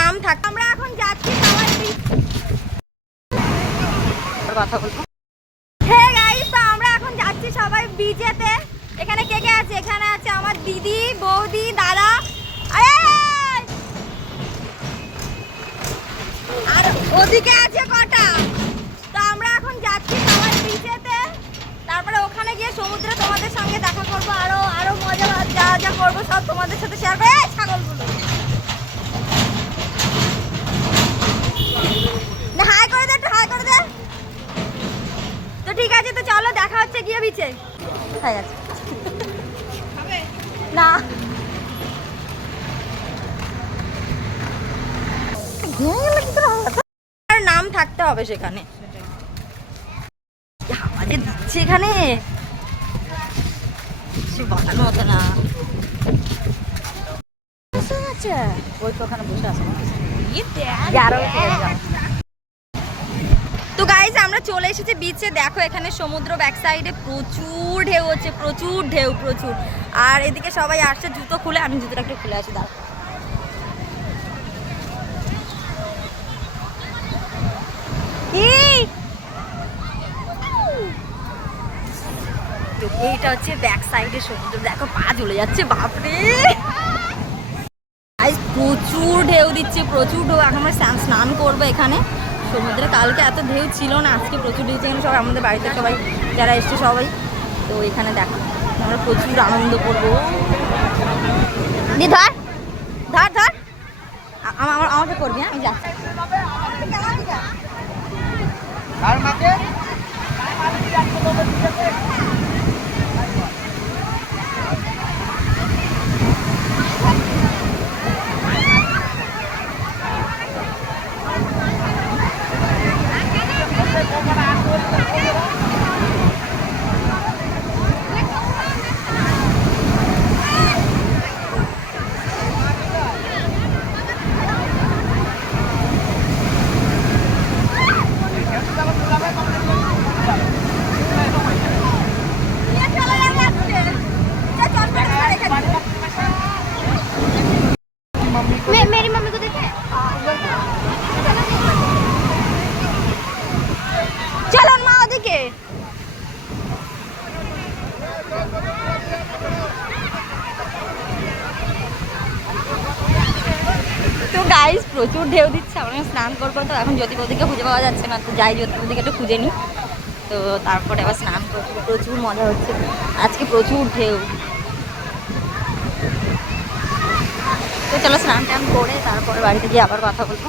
নাম থাক। আমরা এখন যাচ্ছি সবাই কথা বলবো। হে গাইস, তো আমরা এখন যাচ্ছি সবাই বিচেতে। এখানে কে কে আছে? এখানে আছে আমার দিদি, বৌদি, দাদা, আর ওদিকে আছে কটা। তো আমরা এখন যাচ্ছি সবাই বিচেতে, তারপরে ওখানে গিয়ে সমুদ্রে তোমাদের সঙ্গে দেখা করবো। আরো আরো মজা যা যা করবো সব তোমাদের সাথে শেয়ার করবো। ছাগলগুলো হাই করে দে, একটু হাই করে দে। তো ঠিক আছে, তো চলো দেখা হচ্ছে গিয়ে বিচে। হয়ে গেছে না, নাম থাকতে হবে সেখানে। আমাদের দিচ্ছে এখানে বানানো হতো না। ওই তো ওখানে বসে আছে। তো গাইস, আমরা চলে এসেছি বিচে। দেখো এখানে সমুদ্র ব্যাক সাইডে প্রচুর ঢেউ হচ্ছে, প্রচুর ঢেউ, প্রচুর। আর এদিকে সবাই আসছে জুতো খুলে। আমি জুতোটা একটু খুলে আসি, দাঁড়া। এইটা হচ্ছে ব্যাক সাইডে সমুদ্র। দেখো পা জ্বলে যাচ্ছে, বাপরে। প্রচুর ঢেউ দিচ্ছে, প্রচুর ঢেউ। এখন আমরা স্নান করবো এখানে সমুদ্রে। কালকে এত ঢেউ ছিল না, আজকে প্রচুর ঢেউ। এখানে সবাই আমাদের বাড়িতে সবাই যারা এসছে সবাই। তো এখানে দেখো আমরা প্রচুর আনন্দ করবো। দি ধর ধর ধর, আমাকে করবি। হ্যাঁ, আমি যাচ্ছি। मेरी मम्मी को देखे चलो ना ओदिके। তো গাইস, প্রচুর ঢেউ দিচ্ছে। আমরা স্নান করবো। তো এখন জ্যোতি বৌদিকে খুঁজে পাওয়া যাচ্ছে না, তো যাই জ্যোতি বৌদিকে একটু খুঁজে নিই। তো তারপরে আবার স্নান করবো। প্রচুর মজা হচ্ছে আজকে, প্রচুর ঢেউ। তো চলো স্নান টান করে তারপর বাড়িতে গিয়ে আবার কথা বলবো।